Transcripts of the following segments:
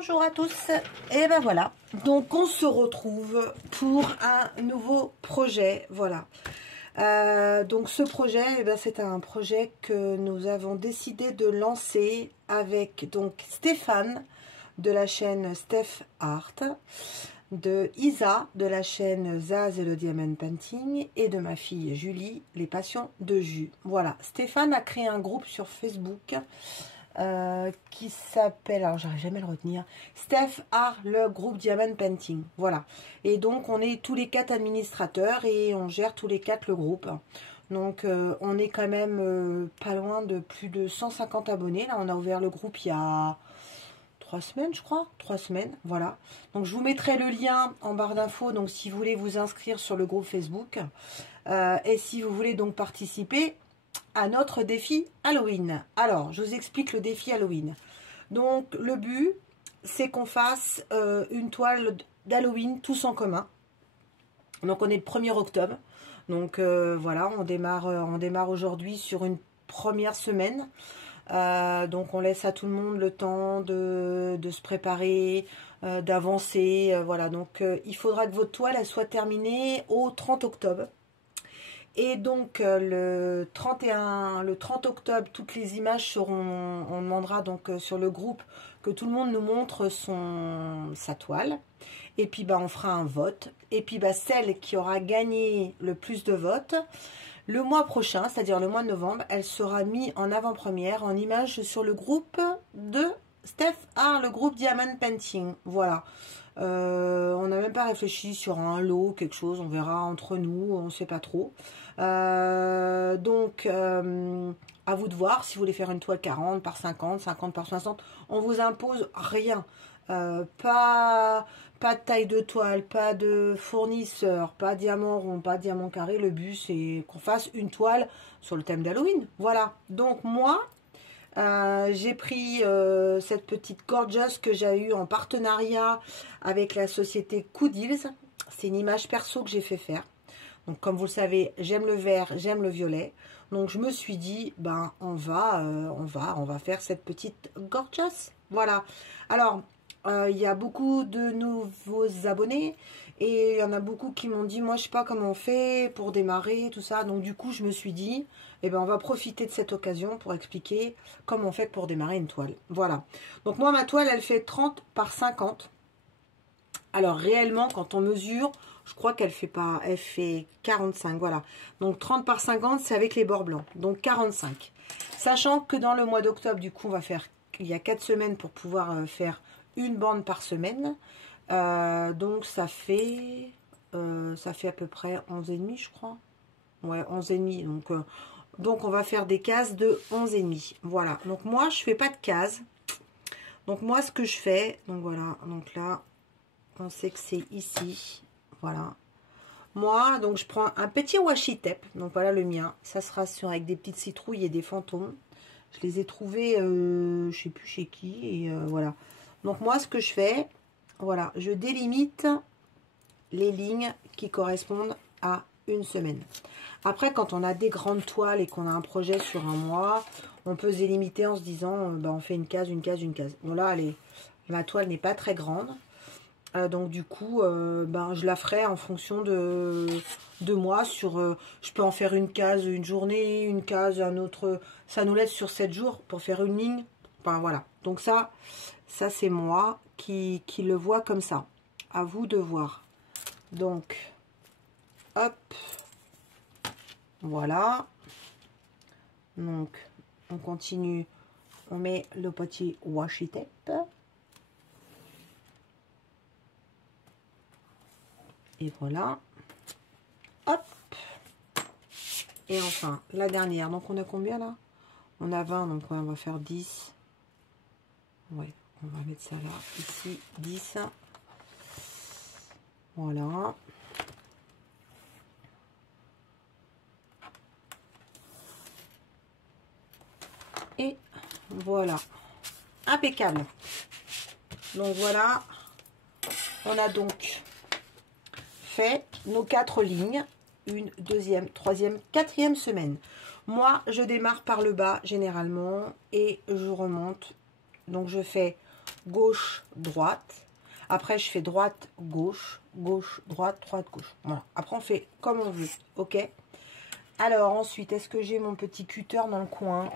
Bonjour à tous, et ben voilà, donc on se retrouve pour un nouveau projet, voilà. Donc ce projet, eh ben, c'est un projet que nous avons décidé de lancer avec donc Stéphane de la chaîne Steph Art, de Isa de la chaîne Zaz et le Diamond Painting et de ma fille Julie, les passions de jus. Voilà, Stéphane a créé un groupe sur Facebook qui s'appelle, alors j'arrive jamais à le retenir, Steph Art, le groupe Diamond Painting, voilà. Et donc on est tous les 4 administrateurs et on gère tous les 4 le groupe. Donc on est quand même pas loin de plus de 150 abonnés. Là on a ouvert le groupe il y a 3 semaines, je crois, 3 semaines, voilà. Donc je vous mettrai le lien en barre d'infos, donc si vous voulez vous inscrire sur le groupe Facebook, et si vous voulez donc participer à notre défi Halloween. Alors, je vous explique le défi Halloween. Donc, le but, c'est qu'on fasse une toile d'Halloween tous en commun. Donc, on est le 1er octobre. Donc, voilà, on démarre aujourd'hui sur une première semaine. Donc, on laisse à tout le monde le temps de se préparer, d'avancer. Voilà, donc, il faudra que votre toile elle soit terminée au 30 octobre. Et donc le 30 octobre, toutes les images seront, on demandera donc sur le groupe que tout le monde nous montre sa toile. Et puis on fera un vote. Et puis celle qui aura gagné le plus de votes, le mois prochain, c'est-à-dire le mois de novembre, elle sera mise en avant-première en image sur le groupe de Steph Art, le groupe Diamond Painting. Voilà. On n'a même pas réfléchi sur un lot, quelque chose, on verra entre nous, on ne sait pas trop. Donc, à vous de voir si vous voulez faire une toile 40 par 50, 50 par 60. On vous impose rien. Pas de taille de toile, pas de fournisseur, pas diamant rond, pas diamant carré. Le but, c'est qu'on fasse une toile sur le thème d'Halloween. Voilà. Donc, moi, j'ai pris cette petite gorgeous que j'ai eue en partenariat avec la société Coodils. C'est une image perso que j'ai fait faire. Donc comme vous le savez, j'aime le vert, j'aime le violet. Donc je me suis dit, on va faire cette petite gorgeous. Voilà. Alors, il y a beaucoup de nouveaux abonnés et il y en a beaucoup qui m'ont dit, moi je sais pas comment on fait pour démarrer, tout ça. Donc du coup, je me suis dit, on va profiter de cette occasion pour expliquer comment on fait pour démarrer une toile. Voilà. Donc moi, ma toile, elle fait 30 par 50. Alors réellement, quand on mesure, je crois qu'elle fait pas, elle fait 45, voilà. Donc 30 par 50, c'est avec les bords blancs, donc 45. Sachant que dans le mois d'octobre, du coup, il y a 4 semaines pour pouvoir faire une bande par semaine. Donc ça fait à peu près 11,5, je crois. Ouais, 11,5. Donc on va faire des cases de 11,5. Voilà. Donc moi, je fais pas de cases. Donc moi, ce que je fais, donc voilà. Donc là, on sait que c'est ici. Voilà. Moi, donc je prends un petit washi tape. Donc voilà le mien. Ça sera avec des petites citrouilles et des fantômes. Je les ai trouvés, je sais plus chez qui. Et voilà. Donc moi, ce que je fais, voilà, je délimite les lignes qui correspondent à une semaine. Après, quand on a des grandes toiles et qu'on a un projet sur un mois, on peut se délimiter en se disant, on fait une case, une case, une case. Bon là, ma toile n'est pas très grande. Donc du coup, je la ferai en fonction de moi. Je peux en faire une case une journée, une case un autre. Ça nous laisse sur 7 jours pour faire une ligne. Enfin voilà. Donc ça c'est moi qui le vois comme ça. À vous de voir. Donc, hop. Voilà. Donc, on continue. On met le petit washi tape. Et voilà. Hop. Et enfin, la dernière. Donc, on a combien là? On a 20, donc ouais, on va faire 10. Ouais, on va mettre ça là. Ici, 10. Voilà. Et voilà. Impeccable. Donc, voilà. On a donc fait nos 4 lignes, une, deuxième, troisième, quatrième semaine. Moi, je démarre par le bas généralement et je remonte. Donc, je fais gauche, droite. Après, je fais droite, gauche, gauche, droite, droite, gauche. Voilà. Après, on fait comme on veut. Ok. Alors, ensuite, est-ce que j'ai mon petit cutter dans le coin?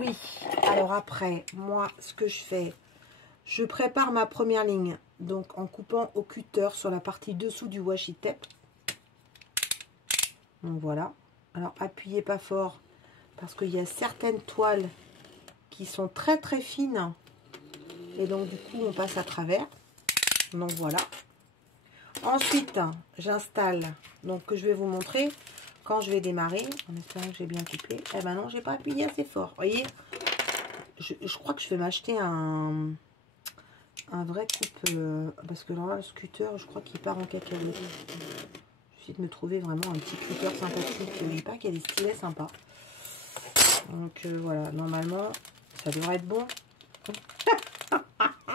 Oui. Alors, après, moi, ce que je fais, je prépare ma première ligne. Donc, en coupant au cutter sur la partie dessous du washi tape. Donc, voilà. Alors, appuyez pas fort parce qu'il y a certaines toiles qui sont très, très fines. Et donc, du coup, on passe à travers. Donc, voilà. Ensuite, j'installe. Donc, que je vais vous montrer quand je vais démarrer. En espérant que j'ai bien coupé. Eh ben non, j'ai pas appuyé assez fort. Vous voyez, je crois que je vais m'acheter un vrai coupe. Parce que là, le scooter, je crois qu'il part en cacahuète. J'essaie de me trouver vraiment un petit cutter sympathique. Je dis pas qu'il y a des stylets sympas. Donc, voilà. Normalement, ça devrait être bon.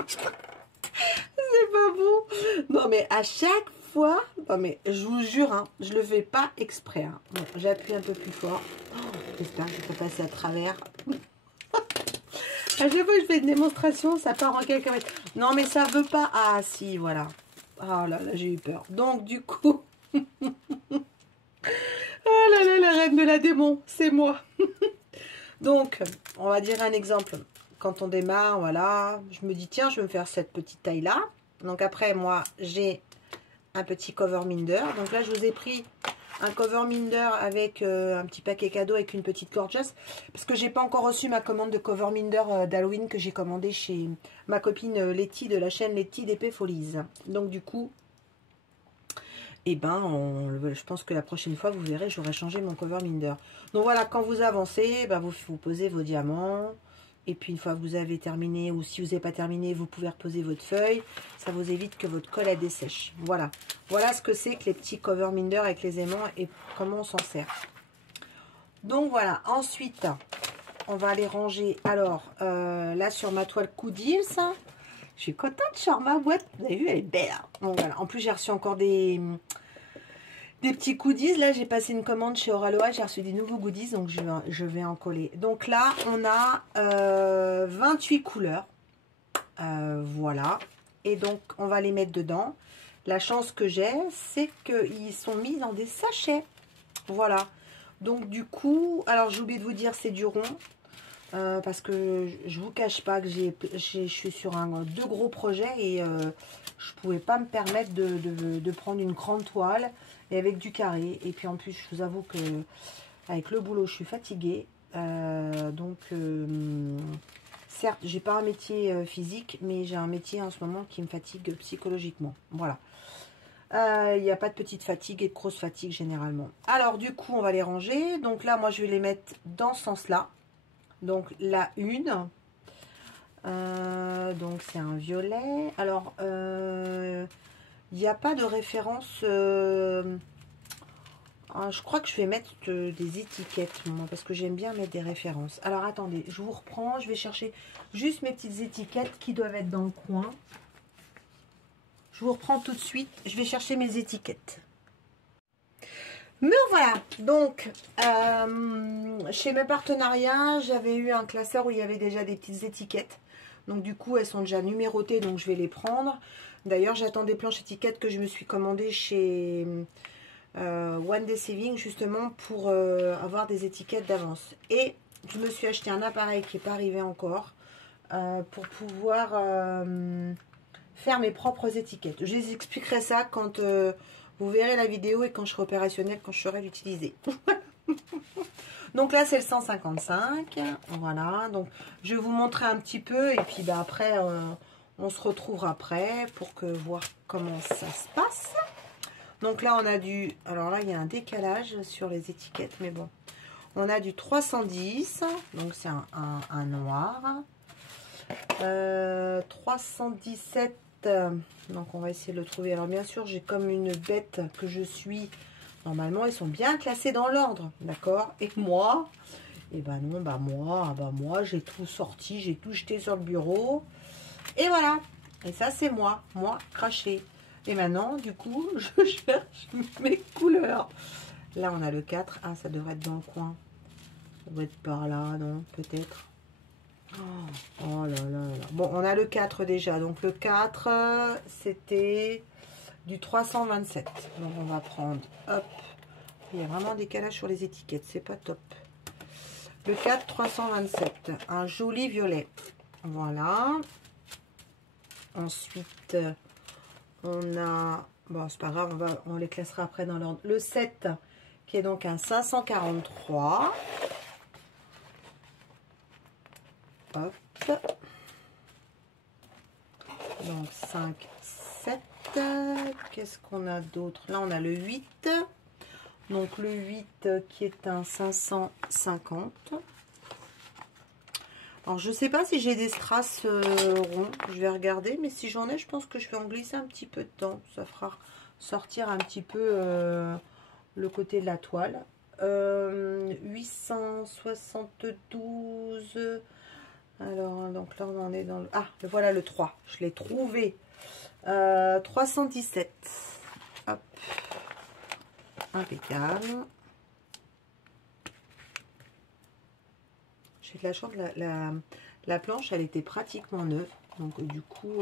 C'est pas bon. Non, mais à chaque fois, non, mais je vous jure, hein, je le fais pas exprès. Hein. Bon, j'appuie un peu plus fort. Oh, j'espère que je peux passer à travers. À chaque fois que je fais une démonstration, ça part en cacahuète. Non, mais ça veut pas. Ah, si, voilà. Ah là là, j'ai eu peur. Donc, du coup. Ah là là, la reine de la démon, c'est moi. Donc, on va dire un exemple. Quand on démarre, voilà, je me dis, tiens, je vais me faire cette petite taille-là. Donc après, moi, j'ai un petit cover minder. Donc là, je vous ai pris un cover minder avec un petit paquet cadeau avec une petite gorgeous. Parce que j'ai pas encore reçu ma commande de cover minder d'Halloween que j'ai commandé chez ma copine Letty de la chaîne Letty d'Épée Folies. Donc du coup, eh ben, je pense que la prochaine fois, vous verrez, j'aurai changé mon cover minder. Donc voilà, quand vous avancez, ben, vous posez vos diamants. Et puis une fois que vous avez terminé, ou si vous n'avez pas terminé, vous pouvez reposer votre feuille. Ça vous évite que votre colle elle dessèche. Voilà. Voilà ce que c'est que les petits cover minder avec les aimants et comment on s'en sert. Donc voilà. Ensuite, on va aller ranger. Alors, là sur ma toile Coudils, je suis contente sur ma boîte. Vous avez vu, elle est belle. Donc voilà. En plus, j'ai reçu encore des petits goodies. Là, j'ai passé une commande chez Oraloa. J'ai reçu des nouveaux goodies, donc je vais en coller. Donc là, on a 28 couleurs. Voilà. Et donc, on va les mettre dedans. La chance que j'ai, c'est qu'ils sont mis dans des sachets. Voilà. Donc, du coup, alors j'ai oublié de vous dire, c'est du rond. Parce que je vous cache pas que je suis sur deux gros projets et je pouvais pas me permettre de prendre une grande toile et avec du carré. Et puis en plus, je vous avoue que avec le boulot, je suis fatiguée. Certes, j'ai pas un métier physique, mais j'ai un métier en ce moment qui me fatigue psychologiquement. Voilà. Il n'y a pas de petite fatigue et de grosse fatigue généralement. Alors du coup, on va les ranger. Donc là, moi, je vais les mettre dans ce sens-là. Donc la une, donc c'est un violet. Alors il n'y a pas de référence. Je crois que je vais mettre des étiquettes moi, parce que j'aime bien mettre des références. Alors attendez, je vous reprends. Je vais chercher juste mes petites étiquettes qui doivent être dans le coin. Je vous reprends tout de suite. Je vais chercher mes étiquettes. Me voilà, donc chez mes partenariats, j'avais eu un classeur où il y avait déjà des petites étiquettes. Donc du coup, elles sont déjà numérotées, donc je vais les prendre. D'ailleurs, j'attends des planches étiquettes que je me suis commandées chez One Day Saving, justement pour avoir des étiquettes d'avance. Et je me suis acheté un appareil qui n'est pas arrivé encore pour pouvoir faire mes propres étiquettes. Je les expliquerai ça quand... vous verrez la vidéo et quand je serai opérationnelle, quand je saurai l'utiliser. Donc là, c'est le 155. Voilà. Donc, je vais vous montrer un petit peu. Et puis, bah, après, on se retrouvera après pour voir comment ça se passe. Donc là, on a du... Alors là, il y a un décalage sur les étiquettes. Mais bon. On a du 310. Donc, c'est un noir. 317. Donc on va essayer de le trouver. Alors bien sûr, j'ai comme une bête que je suis. Normalement, ils sont bien classés dans l'ordre, d'accord? Et moi, et ben non, moi, j'ai tout sorti, j'ai tout jeté sur le bureau. Et voilà. Et ça, c'est moi craché. Et maintenant, du coup, je cherche mes couleurs. Là, on a le 4. Ah, ça devrait être dans le coin. Ça doit être par là, non? Peut-être. Oh là là là. Bon, on a le 4 déjà. Donc le 4, c'était du 327. Donc on va prendre, hop. Il y a vraiment un décalage sur les étiquettes. C'est pas top. Le 4, 327. Un joli violet. Voilà. Ensuite, on a... Bon, c'est pas grave, on les classera après dans l'ordre. Le 7, qui est donc un 543. Hop. Donc 5, 7. Qu'est-ce qu'on a d'autre? Là, on a le 8. Donc le 8 qui est un 550. Alors, je ne sais pas si j'ai des strass ronds. Je vais regarder. Mais si j'en ai, je pense que je vais en glisser un petit peu dedans. Ça fera sortir un petit peu le côté de la toile. 872. Alors, donc là, on en est dans le... Ah, voilà le 3. Je l'ai trouvé. 317. Hop. Impeccable. J'ai de la chance, la planche, elle était pratiquement neuve. Donc, du coup,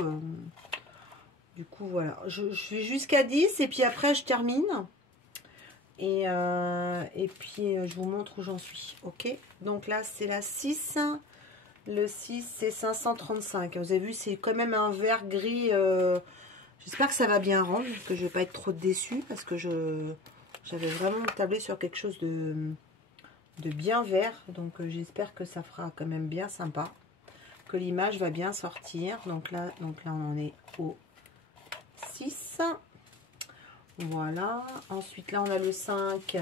voilà. Je vais jusqu'à 10 et puis après, je termine. Et puis, je vous montre où j'en suis. Ok. Donc là, c'est la 6. Le 6, c'est 535. Vous avez vu, c'est quand même un vert gris. J'espère que ça va bien rendre, que je ne vais pas être trop déçue parce que j'avais vraiment tablé sur quelque chose de bien vert. Donc, j'espère que ça fera quand même bien sympa. Que l'image va bien sortir. Donc là, on en est au 6. Voilà. Ensuite, là, on a le 5.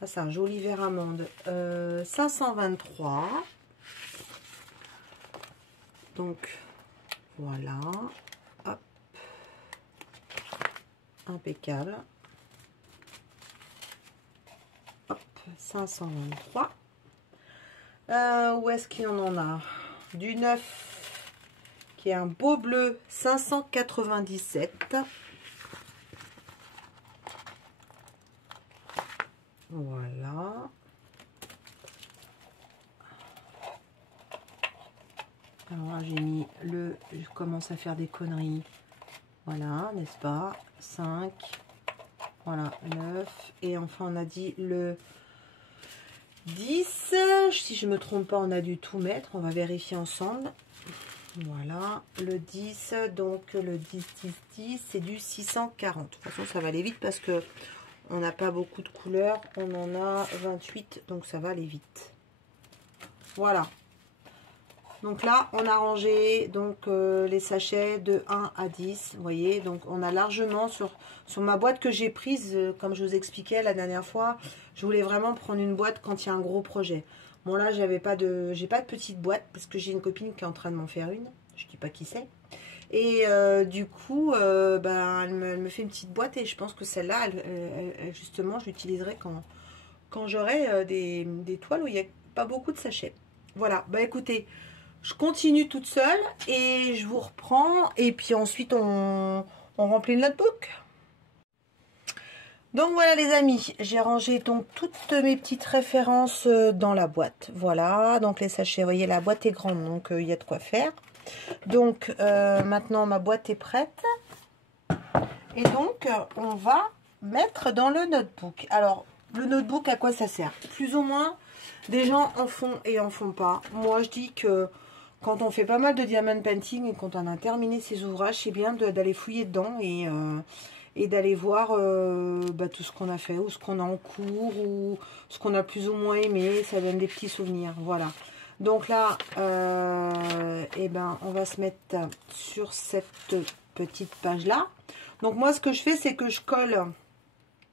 Ça, c'est un joli vert amande. 523. Donc, voilà. Hop. Impeccable. Hop. 523. Où est-ce qu'il y en a? Du 9, qui est un beau bleu, 597. Voilà. Alors là, j'ai mis le... Je commence à faire des conneries. Voilà, n'est-ce pas? 5. Voilà, 9. Et enfin, on a dit le 10. Si je ne me trompe pas, on a dû tout mettre. On va vérifier ensemble. Voilà, le 10. Donc, le 10, 10, 10, c'est du 640. De toute façon, ça va aller vite parce que on n'a pas beaucoup de couleurs. On en a 28, donc ça va aller vite. Voilà. Donc là, on a rangé donc, les sachets de 1 à 10. Vous voyez, donc on a largement sur ma boîte que j'ai prise, comme je vous expliquais la dernière fois, je voulais vraiment prendre une boîte quand il y a un gros projet. Bon là, j'ai pas de petite boîte parce que j'ai une copine qui est en train de m'en faire une. Je dis pas qui c'est. Et du coup, ben, elle me fait une petite boîte et je pense que celle-là, justement, je l'utiliserai quand j'aurai des toiles où il n'y a pas beaucoup de sachets. Voilà, bah écoutez, je continue toute seule et je vous reprends. Et puis ensuite, on remplit le notebook. Donc voilà les amis, j'ai rangé donc toutes mes petites références dans la boîte. Voilà, donc les sachets, vous voyez, la boîte est grande, donc il y a de quoi faire. Donc maintenant ma boîte est prête. Et donc on va mettre dans le notebook. Alors le notebook, à quoi ça sert? Plus ou moins, des gens en font et en font pas. Moi je dis que quand on fait pas mal de diamond painting et quand on a terminé ses ouvrages, c'est bien d'aller fouiller dedans et d'aller voir tout ce qu'on a fait ou ce qu'on a en cours ou ce qu'on a plus ou moins aimé. Ça donne des petits souvenirs. Voilà. Donc là, eh ben, on va se mettre sur cette petite page-là. Donc moi, ce que je fais, c'est que je colle.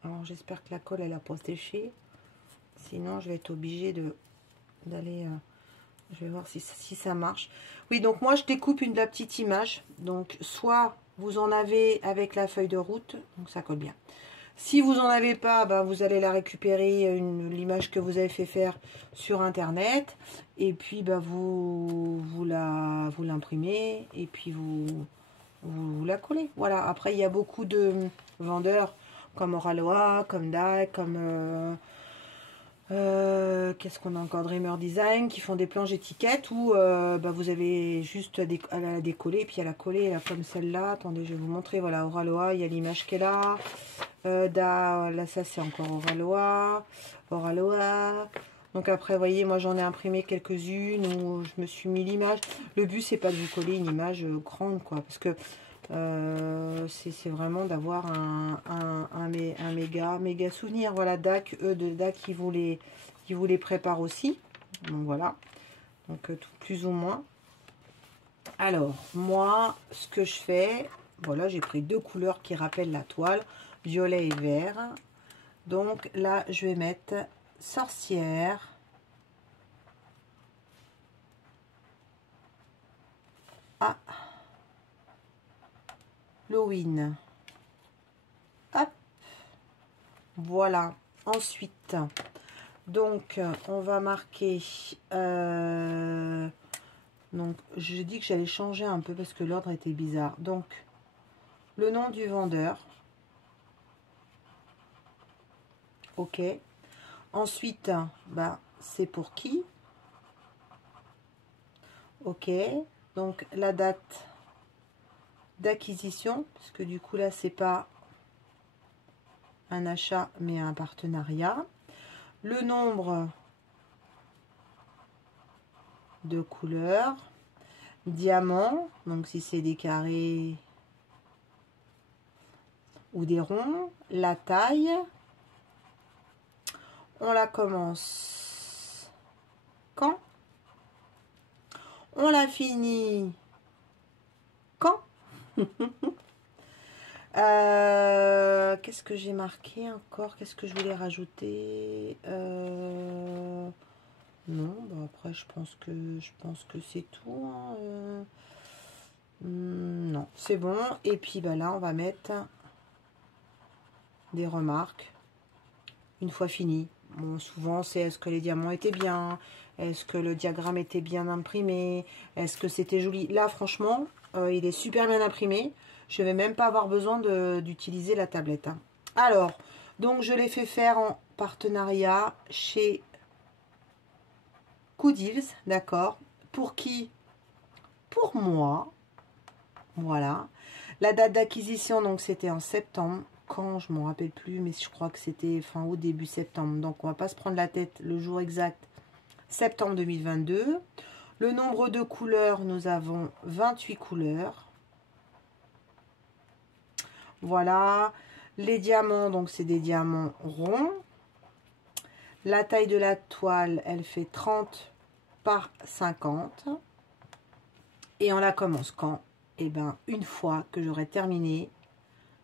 Alors, j'espère que la colle, elle a pas séché. Sinon, je vais être obligée d'aller... je vais voir si ça marche. Oui, donc moi, je découpe la petite image. Donc, soit vous en avez avec la feuille de route. Donc, ça colle bien. Si vous n'en avez pas, ben, vous allez la récupérer, l'image que vous avez fait faire sur Internet. Et puis, ben, vous l'imprimez. Et puis, vous la collez. Voilà. Après, il y a beaucoup de vendeurs comme Oraloa, comme DAC, comme... Qu'est-ce qu'on a encore? Dreamer Design qui font des planches étiquettes où vous avez juste à la décoller, et puis à la coller là, comme celle-là. Attendez, je vais vous montrer. Voilà, Oraloa, il y a l'image qu'elle a. Là, ça c'est encore Oraloa. Oraloa. Donc après, vous voyez, moi j'en ai imprimé quelques-unes où je me suis mis l'image. Le but, c'est pas de vous coller une image grande, quoi, parce que c'est vraiment d'avoir un méga souvenir. Voilà, DAC, eux de DAC qui vous les prépare aussi. Donc voilà, donc tout plus ou moins. Alors moi, ce que je fais, voilà, j'ai pris deux couleurs qui rappellent la toile, violet et vert. Donc là, je vais mettre sorcière. Ah, Halloween. Hop, voilà. Ensuite, donc on va marquer. Donc je dis que j'allais changer un peu parce que l'ordre était bizarre. Donc le nom du vendeur. Ok. Ensuite, c'est pour qui? Ok. Donc la date d'acquisition, parce que du coup là c'est pas un achat mais un partenariat. Le nombre de couleurs, diamant, donc si c'est des carrés ou des ronds, la taille. On la commence quand? On la finit quand? Qu'est-ce que j'ai marqué encore? Qu'est-ce que je voulais rajouter? Non, après je pense que c'est tout. Hein. Non, c'est bon. Et puis là, on va mettre des remarques une fois fini. Bon, souvent, c'est est-ce que les diamants étaient bien? Est-ce que le diagramme était bien imprimé? Est-ce que c'était joli? Là, franchement, il est super bien imprimé. Je ne vais même pas avoir besoin d'utiliser la tablette. Hein. Alors, donc, je l'ai fait faire en partenariat chez Goodills, d'accord. Pour qui? Pour moi. Voilà. La date d'acquisition, donc, c'était en septembre. Quand, je ne m'en rappelle plus, mais je crois que c'était fin août, début septembre. Donc, on ne va pas se prendre la tête le jour exact. Septembre 2022. Le nombre de couleurs, nous avons 28 couleurs. Voilà. Les diamants, donc c'est des diamants ronds. La taille de la toile, elle fait 30 par 50. Et on la commence quand? Eh bien, une fois que j'aurai terminé,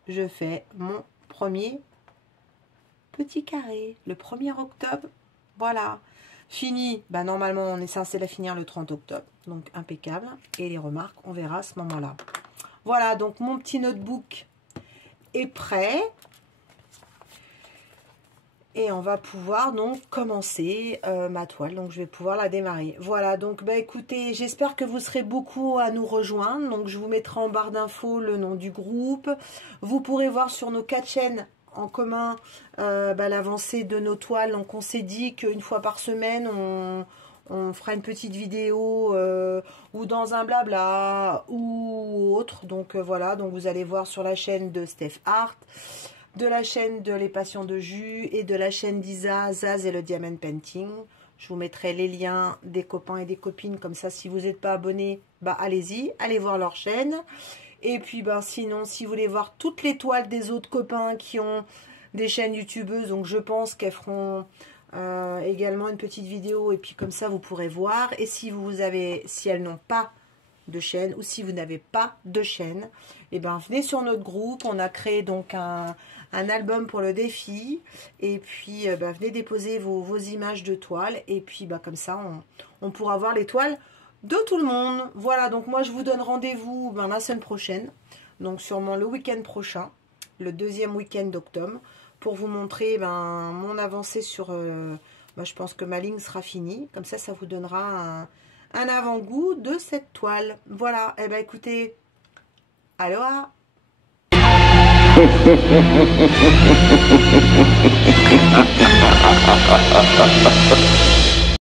je fais mon premier petit carré. Le 1er octobre, voilà. Fini, normalement, on est censé la finir le 30 octobre. Donc, impeccable. Et les remarques, on verra à ce moment-là. Voilà, donc mon petit notebook est prêt. Et on va pouvoir donc commencer ma toile. Donc, je vais pouvoir la démarrer. Voilà, donc écoutez, j'espère que vous serez beaucoup à nous rejoindre. Donc, je vous mettrai en barre d'infos le nom du groupe. Vous pourrez voir sur nos 4 chaînes en commun l'avancée de nos toiles. Donc, on s'est dit qu'une fois par semaine, on fera une petite vidéo ou dans un blabla ou autre. Donc, voilà, donc vous allez voir sur la chaîne de Steph Art, de la chaîne de Les Passions de Jus et de la chaîne d'Isa, Zaz et le Diamond Painting. Je vous mettrai les liens des copains et des copines. Comme ça, si vous n'êtes pas abonné, allez-y, allez voir leur chaîne. Et puis, sinon, si vous voulez voir toutes les toiles des autres copains qui ont des chaînes youtubeuses, donc je pense qu'elles feront également une petite vidéo. Et puis, comme ça, vous pourrez voir. Et si elles n'ont pas de chaîne ou si vous n'avez pas de chaîne, venez sur notre groupe. On a créé donc un album pour le défi. Et puis, venez déposer vos images de toiles. Et puis, comme ça, on pourra voir les toiles de tout le monde. Voilà, donc moi je vous donne rendez-vous la semaine prochaine, donc sûrement le week-end prochain, le 2e week-end d'octobre, pour vous montrer mon avancée sur je pense que ma ligne sera finie, comme ça vous donnera un avant-goût de cette toile. Voilà, écoutez, aloha.